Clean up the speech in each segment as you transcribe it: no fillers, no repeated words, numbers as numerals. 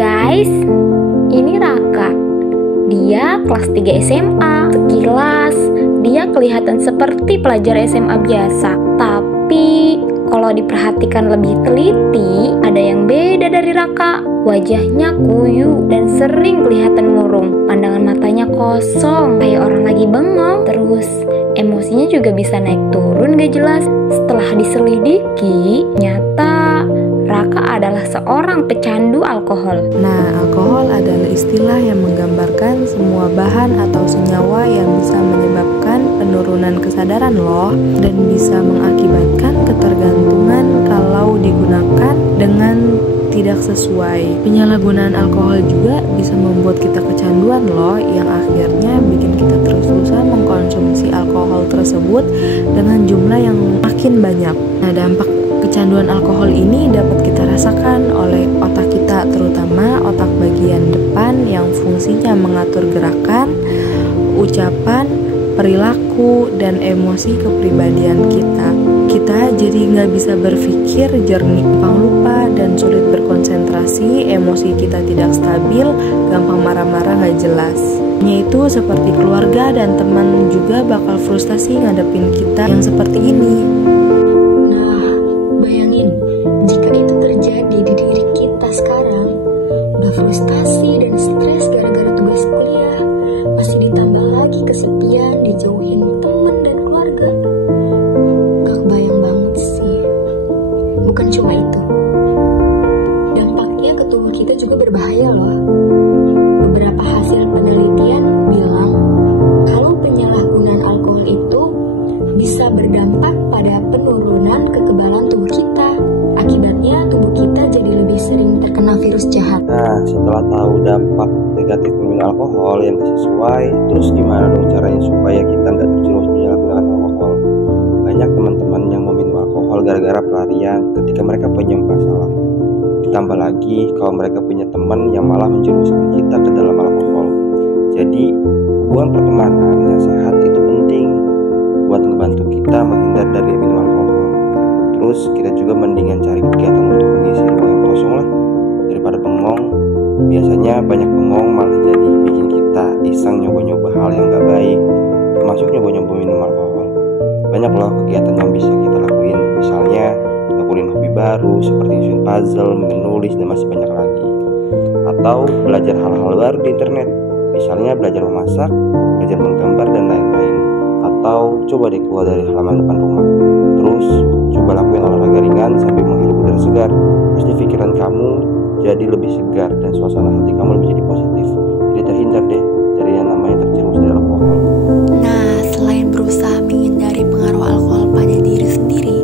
Guys, ini Raka. Dia kelas 3 SMA. Sekilas, dia kelihatan seperti pelajar SMA biasa. Tapi, kalau diperhatikan lebih teliti, ada yang beda dari Raka. Wajahnya kuyu dan sering kelihatan murung. Pandangan matanya kosong, kayak orang lagi bengong. Terus, emosinya juga bisa naik turun gak jelas. Setelah diselidiki, nyata Raka adalah seorang pecandu alkohol. Nah, alkohol adalah istilah yang menggambarkan semua bahan atau senyawa yang bisa menyebabkan penurunan kesadaran loh, dan bisa mengakibatkan ketergantungan kalau digunakan dengan tidak sesuai. Penyalahgunaan alkohol juga bisa membuat kita kecanduan loh, yang akhirnya bikin kita terus-terusan mengkonsumsi alkohol tersebut dengan jumlah yang makin banyak. Nah, dampak kecanduan alkohol ini dapat kita rasakan oleh otak kita, terutama otak bagian depan yang fungsinya mengatur gerakan, ucapan, perilaku, dan emosi kepribadian kita. Kita jadi nggak bisa berpikir jernih, gampang lupa, dan sulit berkonsentrasi, emosi kita tidak stabil, gampang marah-marah nggak jelas. Yaitu seperti keluarga dan teman juga bakal frustasi ngadepin kita yang seperti ini. Bayangin, jika itu terjadi di diri kita sekarang, udah frustasi dan stres gara-gara tugas kuliah, masih ditambah lagi kesepian, dijauhin teman dan keluarga. Gak kebayang banget sih. Bukan cuma itu, dampaknya ke tubuh kita juga berbahaya loh. Beberapa hasil penelitian bilang kalau penyalahgunaan alkohol itu bisa berdampak pada penurunan kekebalan tubuh kita. Akibatnya tubuh kita jadi lebih sering terkena virus jahat. Nah, setelah tahu dampak negatif meminum alkohol yang gak sesuai, terus gimana dong caranya supaya kita nggak terjerumus penyalahgunaan alkohol? Banyak teman-teman yang meminum alkohol gara-gara pelarian ketika mereka punya masalah. Ditambah lagi kalau mereka punya teman yang malah menjerumuskan kita ke dalam alkohol. Jadi, hubungan pertemanan yang sehat itu penting buat ngebantu kita menghindar dari minum alkohol. Terus kita juga mendingan cari kegiatan untuk mengisi ruang yang kosong lah daripada bengong. Biasanya banyak bengong malah jadi bikin kita iseng nyoba-nyoba hal yang gak baik, termasuk nyoba-nyoba minum alkohol. Banyak loh kegiatan yang bisa kita lakuin, misalnya ngelakuin hobi baru seperti nyusun puzzle, menulis, dan masih banyak lagi. Atau belajar hal-hal baru di internet, misalnya belajar memasak, belajar menggambar, dan lain-lain. Atau coba deh keluar dari halaman depan rumah. Terus coba lakuin olahraga ringan sambil menghirup udara segar. Pasti pikiran kamu jadi lebih segar dan suasana hati kamu lebih jadi positif. Jadi terhindar deh dari yang namanya terjerumus dari alkohol. Nah, selain berusaha menghindari pengaruh alkohol pada diri sendiri,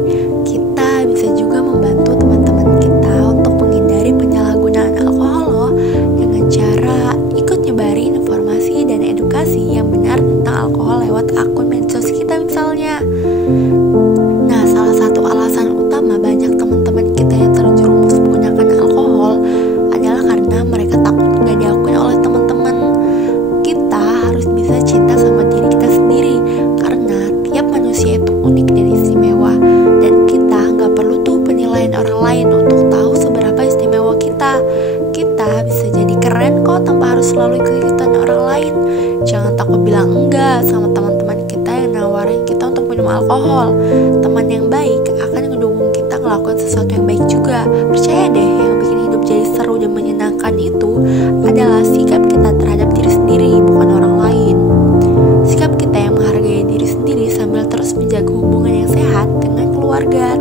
kita bisa juga membantu teman-teman kita untuk menghindari penyalahgunaan alkohol loh, dengan cara ikut nyebarin informasi dan edukasi yang benar tentang alkohol lewat akun medsos kita misalnya. Nah, salah satu alasan utama banyak teman-teman kita yang terjerumus menggunakan alkohol adalah karena mereka takut gak diakui oleh teman-teman. Kita harus bisa cinta sama diri kita sendiri, karena tiap manusia itu unik dan istimewa, dan kita gak perlu tuh penilaian orang lain untuk tahu seberapa istimewa kita. Kita bisa jadi keren kok tanpa harus selalu ikut-ikutan orang lain. Jangan takut bilang enggak sama teman-teman kita yang nawarin kita untuk minum alkohol. Teman yang baik akan ngedukung kita ngelakuin sesuatu yang baik juga. Percaya deh, yang bikin hidup jadi seru dan menyenangkan itu adalah sikap kita terhadap diri sendiri, bukan orang lain. Sikap kita yang menghargai diri sendiri sambil terus menjaga hubungan yang sehat dengan keluarga,